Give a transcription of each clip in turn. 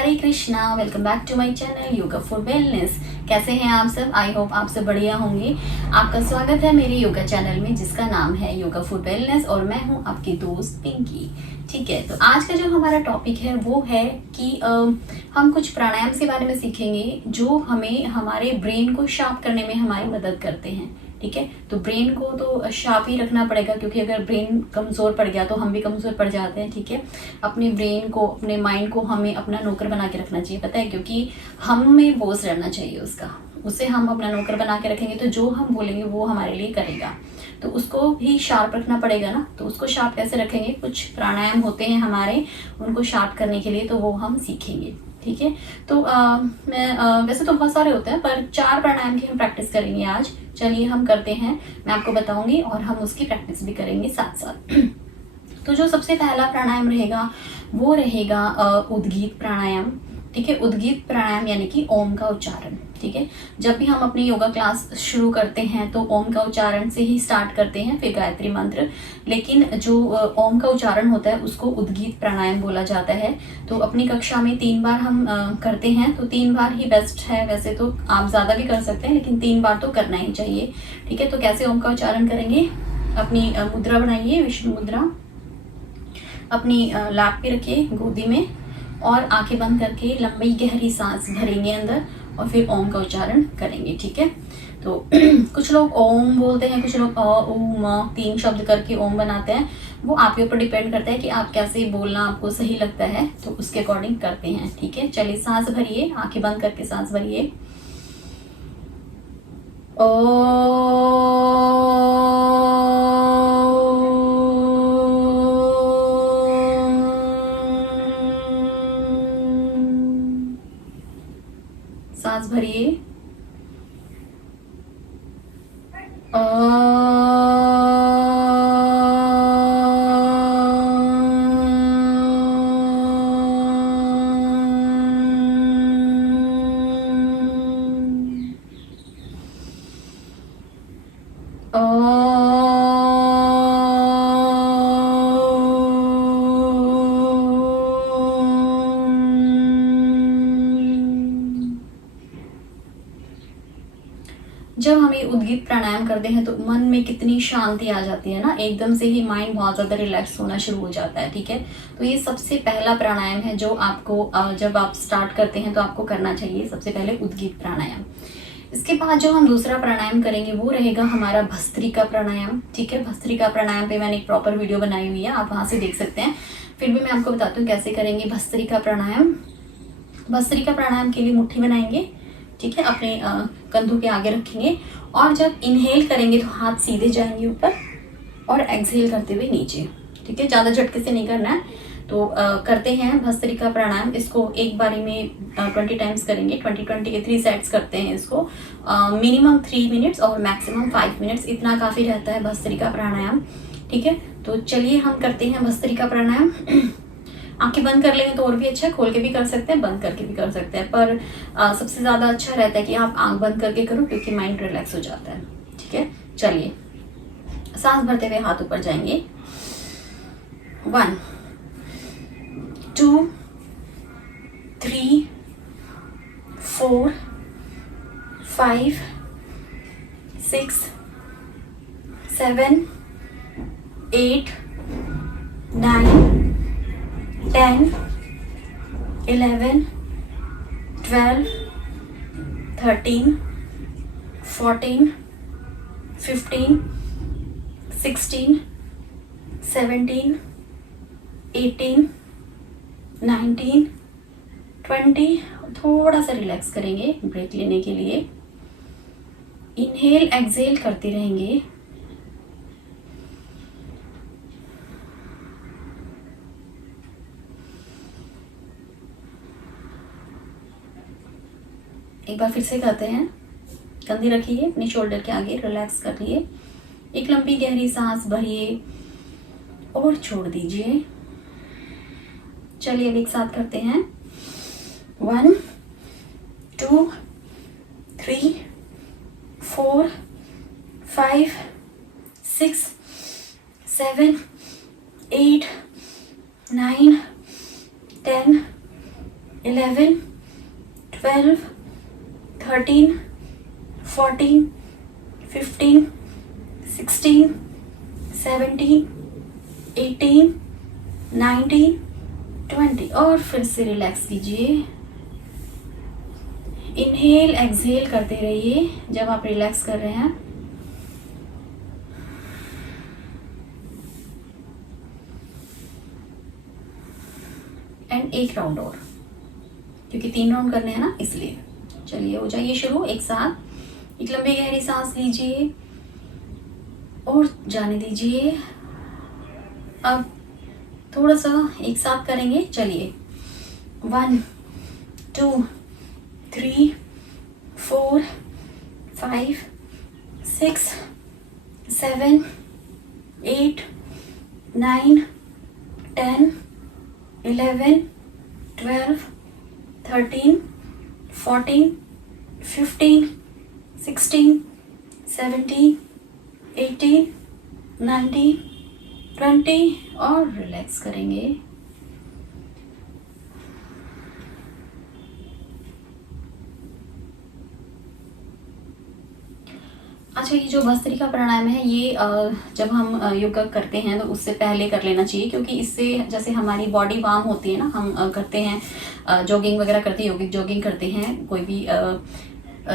Hare Krishna, welcome back to my channel yoga for wellness. कैसे हैं आप सब? आई होप आप सब बढ़िया होंगे। आपका स्वागत है मेरे योगा चैनल में जिसका नाम है योगा फॉर वेलनेस और मैं हूं आपकी दोस्त पिंकी। ठीक है, तो आज का जो हमारा टॉपिक है वो है कि हम कुछ प्राणायाम के बारे में सीखेंगे जो हमें हमारे ब्रेन को शार्प करने में हमारी मदद करते हैं। ठीक है, तो ब्रेन को तो शार्प ही रखना पड़ेगा क्योंकि अगर ब्रेन कमज़ोर पड़ गया तो हम भी कमज़ोर पड़ जाते हैं। ठीक है, अपने ब्रेन को, अपने माइंड को हमें अपना नौकर बना के रखना चाहिए, पता है, क्योंकि हम में बोझ रहना चाहिए उसका। उसे हम अपना नौकर बना के रखेंगे तो जो हम बोलेंगे वो हमारे लिए करेगा, तो उसको भी शार्प रखना पड़ेगा ना। तो उसको शार्प कैसे रखेंगे? कुछ प्राणायाम होते हैं हमारे, उनको शार्प करने के लिए, तो वो हम सीखेंगे। ठीक है, तो वैसे तो बहुत सारे होते हैं पर 4 प्राणायाम की हम प्रैक्टिस करेंगे आज। चलिए हम करते हैं, मैं आपको बताऊंगी और हम उसकी प्रैक्टिस भी करेंगे साथ साथ। तो जो सबसे पहला प्राणायाम रहेगा वो रहेगा उद्गीत प्राणायाम। ठीक है, उद्गीत प्राणायाम यानी कि ओम का उच्चारण। ठीक है, जब भी हम अपनी योगा क्लास शुरू करते हैं तो ओम का उच्चारण से ही स्टार्ट करते हैं, फिर गायत्री मंत्र, लेकिन जो ओम का उच्चारण होता है उसको उद्गीत प्राणायाम बोला जाता है। तो अपनी कक्षा में 3 बार हम करते हैं, तो 3 बार ही बेस्ट है। वैसे तो आप ज़्यादा भी कर सकते हैं लेकिन 3 बार तो करना ही चाहिए। ठीक है, तो कैसे ओम का उच्चारण करेंगे? अपनी मुद्रा बनाइए, विष्णु मुद्रा, अपनी लैप पे रखिए गोदी में और आंखें बंद करके लंबी गहरी सांस भरेंगे अंदर और फिर ओम का उच्चारण करेंगे। ठीक है, तो कुछ लोग ओम बोलते हैं, कुछ लोग ओम 3 शब्द करके ओम बनाते हैं। वो आपके ऊपर डिपेंड करता है कि आप कैसे बोलना आपको सही लगता है, तो उसके अकॉर्डिंग करते हैं। ठीक है, चलिए सांस भरिए, आंखें बंद करके सांस भरिए। सांस भरिए। जब हमें उद्गीत प्राणायाम करते हैं तो मन में कितनी शांति आ जाती है ना, एकदम से ही माइंड बहुत ज़्यादा रिलैक्स होना शुरू हो जाता है। ठीक है, तो ये सबसे पहला प्राणायाम है जो आपको जब आप स्टार्ट करते हैं तो आपको करना चाहिए, सबसे पहले उद्गीत प्राणायाम। इसके बाद जो हम दूसरा प्राणायाम करेंगे वो रहेगा हमारा भस्त्रिका प्राणायाम। ठीक है, भस्त्रिका प्राणायाम पे मैंने एक प्रॉपर वीडियो बनाई हुई है, आप वहाँ से देख सकते हैं। फिर भी मैं आपको बताती हूँ कैसे करेंगे भस्त्रिका प्राणायाम। भस्त्रिका प्राणायाम के लिए मुट्ठी बनाएंगे। ठीक है, अपने कंधों के आगे रखेंगे और जब इनहेल करेंगे तो हाथ सीधे जाएंगे ऊपर और एक्सहेल करते हुए नीचे। ठीक है, ज़्यादा झटके से नहीं करना है। तो करते हैं भस्त्रिका प्राणायाम। इसको एक बारी में 20 टाइम्स करेंगे, 20 के 3 सेट्स करते हैं इसको। मिनिमम 3 मिनट्स और मैक्सिमम 5 मिनट्स, इतना काफ़ी रहता है भस्त्रिका प्राणायाम। ठीक है, तो चलिए हम करते हैं भस्त्रिका प्राणायाम। आंखें बंद कर लेंगे तो और भी अच्छा है, खोल के भी कर सकते हैं, बंद करके भी कर सकते हैं, पर सबसे ज़्यादा अच्छा रहता है कि आप आंख बंद करके करो क्योंकि माइंड रिलैक्स हो जाता है। ठीक है, चलिए सांस भरते हुए हाथ ऊपर जाएंगे। 1 2 3 4 5 6 7 8 9 10 11 12 13 14 15 16 17 18 19 20। थोड़ा सा रिलैक्स करेंगे ब्रेक लेने के लिए। इनहेल एक्सहेल करते रहेंगे। एक बार फिर से करते हैं। कंधे रखिए अपने शोल्डर के आगे, रिलैक्स करिए, एक लंबी गहरी सांस भरिए और छोड़ दीजिए। चलिए अब एक साथ करते हैं। 1 2 3 4 5 6 7 8 9 10 11, 12, 13, 14, 15, 16, 17, 18, 19, 20 और फिर से रिलैक्स कीजिए। इनहेल एक्सहेल करते रहिए जब आप रिलैक्स कर रहे हैं। एंड एक राउंड और, क्योंकि 3 राउंड करने हैं ना, इसलिए। चलिए हो जाइए शुरू। एक साथ एक लंबी गहरी सांस लीजिए और जाने दीजिए। अब थोड़ा सा एक साथ करेंगे। चलिए 1, 2, 3, 4, 5, 6, 7, 8, 9, 10, 11, 12, 13, 14, 15, 16, 17, 18, 19, 20 और रिलैक्स करेंगे। अच्छा, ये जो भस्त्रिका प्राणायाम है ये जब हम योगा करते हैं तो उससे पहले कर लेना चाहिए, क्योंकि इससे जैसे हमारी बॉडी वार्म होती है ना, हम करते हैं जॉगिंग वगैरह करते हैं, योगिक जॉगिंग करते हैं कोई भी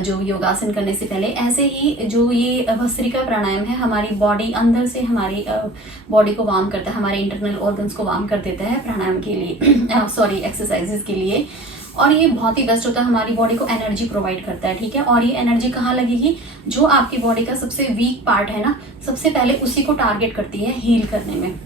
जो योगासन करने से पहले, ऐसे ही जो ये भस्त्रिका प्राणायाम है हमारी बॉडी अंदर से हमारी बॉडी को वार्म करता है, हमारे इंटरनल ऑर्गन्स को वार्म कर देता है प्राणायाम के लिए सॉरी एक्सरसाइजेज के लिए। और ये बहुत ही बेस्ट होता है, हमारी बॉडी को एनर्जी प्रोवाइड करता है। ठीक है, और ये एनर्जी कहाँ लगेगी? जो आपकी बॉडी का सबसे वीक पार्ट है ना, सबसे पहले उसी को टारगेट करती है हील करने में।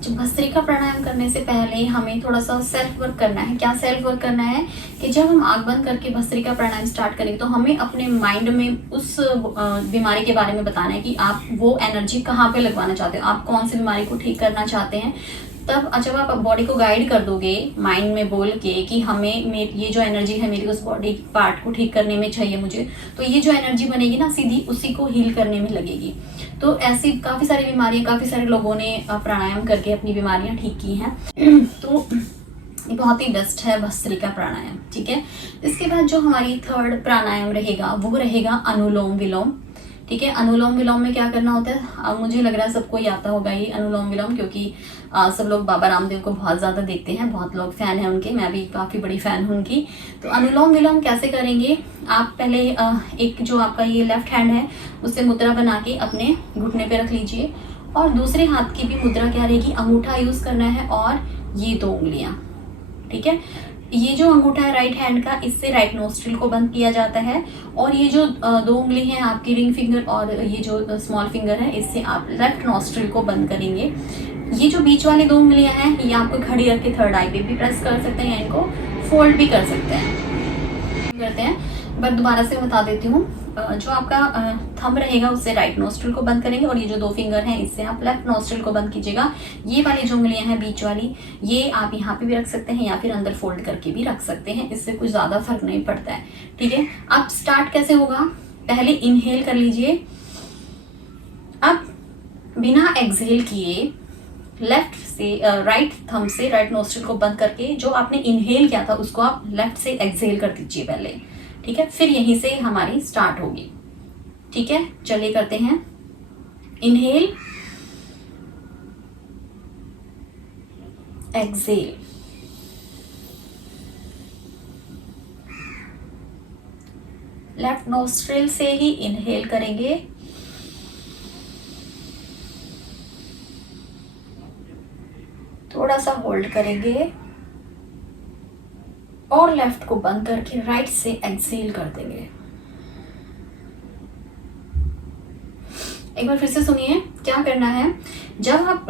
जब भस्त्रिका प्राणायाम करने से पहले हमें थोड़ा सा सेल्फ वर्क करना है। क्या सेल्फ वर्क करना है कि जब हम आंख बंद करके भस्त्रिका प्राणायाम स्टार्ट करेंगे तो हमें अपने माइंड में उस बीमारी के बारे में बताना है कि आप वो एनर्जी कहाँ पे लगवाना चाहते हो, आप कौन सी बीमारी को ठीक करना चाहते हैं। तब जब आप बॉडी को गाइड कर दोगे माइंड में बोल के कि हमें ये जो एनर्जी है मेरी उस बॉडी पार्ट को ठीक करने में चाहिए मुझे, तो ये जो एनर्जी बनेगी ना सीधी उसी को हील करने में लगेगी। तो ऐसी काफ़ी सारी बीमारियां, काफ़ी सारे लोगों ने प्राणायाम करके अपनी बीमारियां ठीक की हैं। तो ये बहुत ही बेस्ट है भस्त्रिका प्राणायाम। ठीक है, इसके बाद जो हमारी थर्ड प्राणायाम रहेगा वो रहेगा अनुलोम विलोम। ठीक है, अनुलोम विलोम में क्या करना होता है, मुझे लग रहा है सबको ही आता होगा ये अनुलोम विलोम, क्योंकि सब लोग बाबा रामदेव को बहुत ज़्यादा देखते हैं, बहुत लोग फ़ैन हैं उनके, मैं भी काफ़ी बड़ी फ़ैन हूँ उनकी। तो अनुलोम विलोम कैसे करेंगे, आप पहले एक जो आपका ये लेफ्ट हैंड है उससे मुद्रा बना के अपने घुटने पे रख लीजिए, और दूसरे हाथ की भी मुद्रा क्या रहेगी, अंगूठा यूज़ करना है और ये 2 उंगलियाँ। ठीक है, ये जो अंगूठा है राइट हैंड का, इससे राइट नोस्ट्रिल को बंद किया जाता है, और ये जो 2 उंगली हैं आपकी रिंग फिंगर और ये जो स्मॉल फिंगर है, इससे आप लेफ्ट नोस्ट्रिल को बंद करेंगे। ये जो बीच वाली 2 उंगलियां हैं ये आपको खड़ी रख के थर्ड आई पे भी प्रेस कर सकते हैं, इनको फोल्ड भी कर सकते हैं। बट दोबारा से बता देती हूँ, जो आपका थंब रहेगा उससे राइट नोस्ट्रिल को बंद करेंगे, और ये जो 2 फिंगर हैं इससे आप लेफ्ट नोस्ट्रिल को बंद कीजिएगा। ये वाली जो उंगलियां हैं बीच वाली, ये आप यहाँ पे भी रख सकते हैं या फिर अंदर फोल्ड करके भी रख सकते हैं, इससे कुछ ज़्यादा फर्क नहीं पड़ता है। ठीक है, अब स्टार्ट कैसे होगा, पहले इनहेल कर लीजिए। अब बिना एक्सहेल किए लेफ्ट से राइट थंब से राइट नोस्ट्रिल को बंद करके जो आपने इनहेल किया था उसको आप लेफ्ट से एक्सहेल कर दीजिए पहले। ठीक है, फिर यहीं से हमारी स्टार्ट होगी। ठीक है, चलिए करते हैं। इनहेल, एक्सहेल, लेफ्ट नोस्ट्रिल से ही इनहेल करेंगे, थोड़ा सा होल्ड करेंगे और लेफ्ट को बंद करके राइट से एक्सहेल कर देंगे। एक बार फिर से सुनिए क्या करना है। जब आप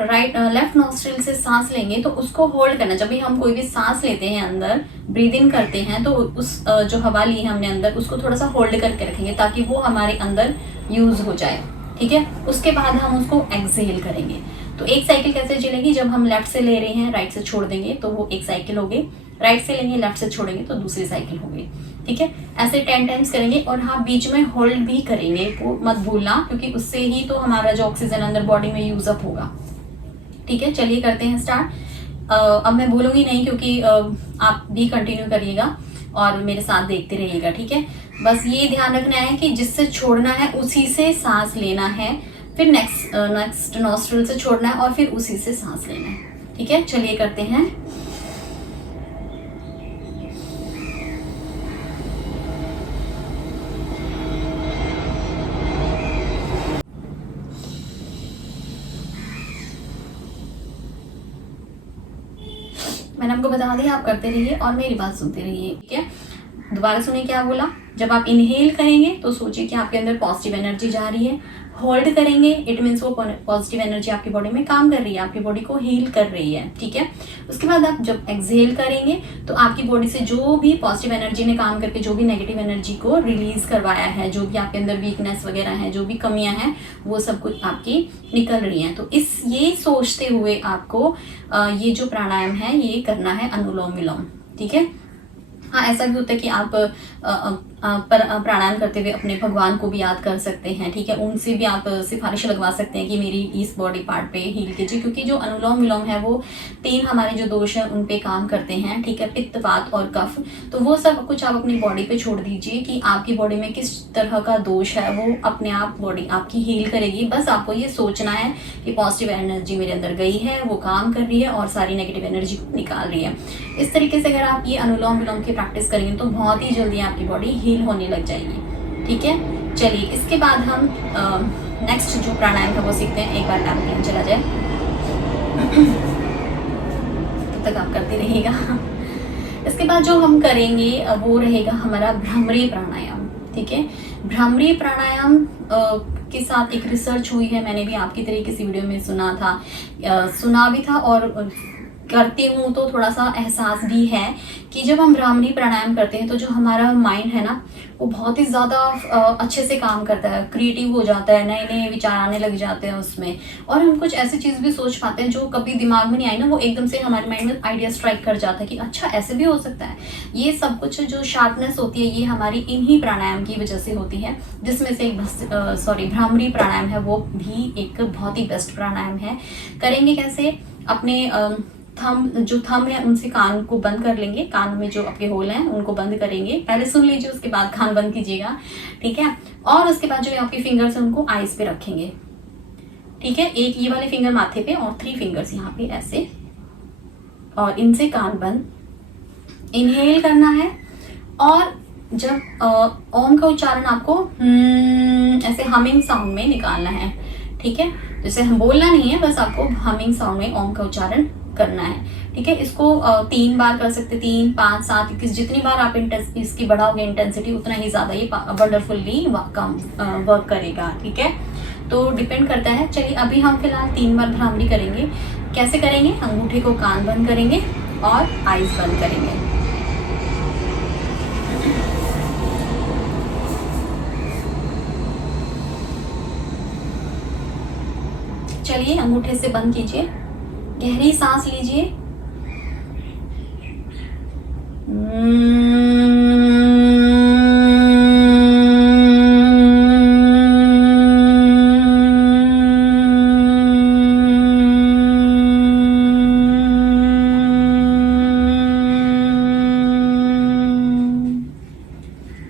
लेफ्ट नोस्ट्रिल से सांस लेंगे तो उसको होल्ड करना। जब भी हम कोई भी सांस लेते हैं अंदर ब्रीद इन करते हैं तो उस जो हवा ली है हमने अंदर उसको थोड़ा सा होल्ड करके रखेंगे ताकि वो हमारे अंदर यूज हो जाए। ठीक है, उसके बाद हम उसको एक्सहेल करेंगे। तो एक साइकिल कैसे चलेगी, जब हम लेफ्ट से ले रहे हैं राइट से छोड़ देंगे तो वो एक साइकिल हो गई, राइट से लेंगे लेफ्ट से छोड़ेंगे तो दूसरी साइकिल हो गई। ठीक है, ऐसे 10 टाइम्स करेंगे। और हाँ, बीच में होल्ड भी करेंगे, वो मत भूलना, क्योंकि उससे ही तो हमारा जो ऑक्सीजन अंदर बॉडी में यूज अप होगा। ठीक है, चलिए करते हैं स्टार्ट। अब मैं बोलूँगी नहीं, क्योंकि आप भी कंटिन्यू करिएगा और मेरे साथ देखते रहिएगा, ठीक है। बस ये ध्यान रखना है कि जिससे छोड़ना है उसी से सांस लेना है, फिर नेक्स्ट नॉस्ट्रिल से छोड़ना है और फिर उसी से सांस लेना है, ठीक है। चलिए करते हैं। मैंने आपको बता दिया, आप करते रहिए और मेरी बात सुनते रहिए, ठीक है। दोबारा सुनिए क्या बोला। जब आप इनहेल करेंगे तो सोचिए कि आपके अंदर पॉजिटिव एनर्जी जा रही है। होल्ड करेंगे, इट मीन्स वो पॉजिटिव एनर्जी आपकी बॉडी में काम कर रही है, आपकी बॉडी को हील कर रही है, ठीक है। उसके बाद आप जब एक्सहेल करेंगे तो आपकी बॉडी से जो भी पॉजिटिव एनर्जी ने काम करके जो भी नेगेटिव एनर्जी को रिलीज करवाया है, जो भी आपके अंदर वीकनेस वगैरह है, जो भी कमियां हैं, वो सब कुछ आपकी निकल रही हैं। तो ये सोचते हुए आपको ये जो प्राणायाम है ये करना है, अनुलोम विलोम, ठीक है। हाँ, ऐसा भी होता है कि आप प्राणायाम करते हुए अपने भगवान को भी याद कर सकते हैं, ठीक है। उनसे भी आप सिफारिश लगवा सकते हैं कि मेरी इस बॉडी पार्ट पे हील कीजिए, क्योंकि जो अनुलोम विलोम है वो 3 हमारे जो दोष है उन पे काम करते हैं, ठीक है, पित्त, वात और कफ। तो वो सब कुछ आप अपनी बॉडी पे छोड़ दीजिए कि आपकी बॉडी में किस तरह का दोष है, वो अपने आप बॉडी आपकी हील करेगी। बस आपको ये सोचना है कि पॉजिटिव एनर्जी मेरे अंदर गई है, वो काम कर रही है और सारी नेगेटिव एनर्जी को निकाल रही है। इस तरीके से अगर आप ये अनुलोम विलोम की प्रैक्टिस करेंगे तो बहुत ही जल्दी आपकी बॉडी हील होने लग जाएगी, ठीक है। चलिए, इसके बाद हम नेक्स्ट जो प्राणायाम है वो सीखते हैं। एक बार टाइम चला जाए तब तक आप करते रहिएगा। इसके बाद जो हम करेंगे वो रहेगा हमारा भ्रामरी प्राणायाम, ठीक है। भ्रामरी प्राणायाम के साथ एक रिसर्च हुई है, मैंने भी आपकी तरह किसी वीडियो में सुना भी था और करती हूँ तो थोड़ा सा एहसास भी है कि जब हम भ्रामरी प्राणायाम करते हैं तो जो हमारा माइंड है ना वो बहुत ही ज़्यादा अच्छे से काम करता है, क्रिएटिव हो जाता है, नए नए विचार आने लग जाते हैं उसमें, और हम कुछ ऐसी चीज़ भी सोच पाते हैं जो कभी दिमाग में नहीं आई ना, वो एकदम से हमारे माइंड में आइडिया स्ट्राइक कर जाता है कि अच्छा ऐसे भी हो सकता है। ये सब कुछ जो शार्पनेस होती है ये हमारी इन्हीं प्राणायाम की वजह से होती है, जिसमें से एक भ्रामरी प्राणायाम है वो भी एक बहुत ही बेस्ट प्राणायाम है। करेंगे कैसे, अपने थंब है उनसे कान को बंद कर लेंगे, कान में जो आपके होल हैं उनको बंद करेंगे, पहले सुन लीजिए उसके बाद कान बंद कीजिएगा, ठीक है। और उसके बाद जो आपके फिंगर्स हैं उनको आईज पे रखेंगे, ठीक है। एक ये वाले फिंगर माथे पे और 3 फिंगर्स यहाँ पे ऐसे, और इनसे कान बंद। इनहेल करना है और जब ओम का उच्चारण आपको ऐसे हमिंग साउंड में निकालना है, ठीक है। जैसे हम बोलना नहीं है, बस आपको हमिंग साउंड में ओम का उच्चारण करना है, ठीक है। इसको 3 बार कर सकते, 3, 5, 7, 21, जितनी बार आप इसकी बढ़ाओगे इंटेंसिटी उतना ही ज्यादा ये वंडरफुली वर्क करेगा, ठीक है। तो डिपेंड करता है। चलिए अभी हम फिलहाल 3 बार भ्रामरी करेंगे। कैसे करेंगे, अंगूठे को कान बंद करेंगे और आईज बंद करेंगे। चलिए अंगूठे से बंद कीजिए, गहरी सांस लीजिए।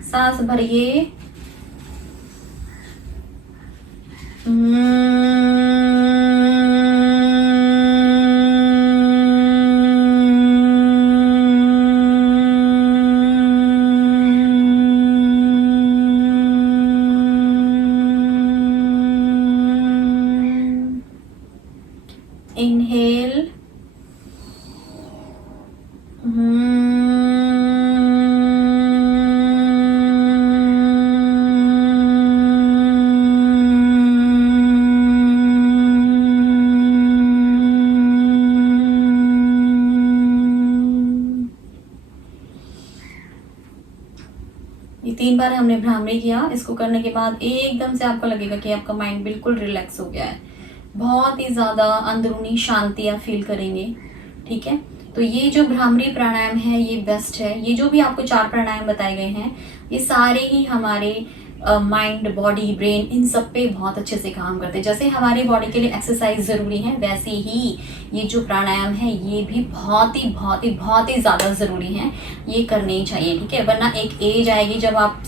सांस भरिए। Inhale. ये 3 बार हमने भ्रामरी किया। इसको करने के बाद एकदम से आपको लगेगा कि आपका माइंड बिल्कुल रिलैक्स हो गया है, बहुत ही ज़्यादा अंदरूनी शांति आप फील करेंगे, ठीक है। तो ये जो भ्रामरी प्राणायाम है ये बेस्ट है। ये जो भी आपको 4 प्राणायाम बताए गए हैं ये सारे ही हमारे माइंड, बॉडी, ब्रेन, इन सब पे बहुत अच्छे से काम करते हैं। जैसे हमारी बॉडी के लिए एक्सरसाइज ज़रूरी है, वैसे ही ये जो प्राणायाम है ये भी बहुत ही बहुत ही बहुत ही ज़्यादा ज़रूरी है, ये करने ही चाहिए, ठीक है। वरना एक एज आएगी जब आप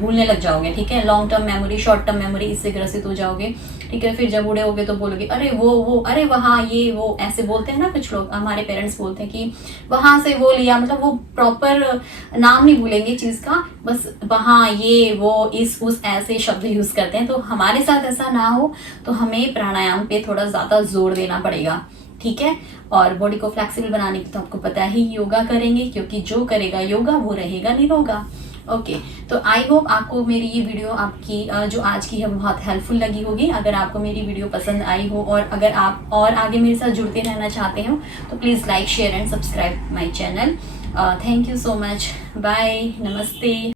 भूलने लग जाओगे, ठीक है। Long term memory, short term memory, इससे ग्रसित हो जाओगे, ठीक है। फिर जब बूढ़े होगे तो बोलोगे अरे वो अरे वहाँ ये वो, ऐसे बोलते हैं ना कुछ लोग, हमारे पेरेंट्स बोलते हैं कि वहाँ से वो लिया, मतलब वो प्रॉपर नाम नहीं भूलेंगे चीज़ का, बस वहाँ ये वो इस उस ऐसे शब्द यूज करते हैं। तो हमारे साथ ऐसा ना हो तो हमें प्राणायाम पे थोड़ा ज्यादा जोर देना पड़ेगा, ठीक है। और बॉडी को फ्लेक्सिबल बनाने की तो आपको पता ही, योगा करेंगे, क्योंकि जो करेगा योगा वो रहेगा निरोगा। ओके, तो आई होप आपको मेरी ये वीडियो, आपकी जो आज की है, बहुत हेल्पफुल लगी होगी। अगर आपको मेरी वीडियो पसंद आई हो और अगर आप और आगे मेरे साथ जुड़ते रहना चाहते हो तो please like, share and subscribe my channel. Thank you so much, bye, नमस्ते।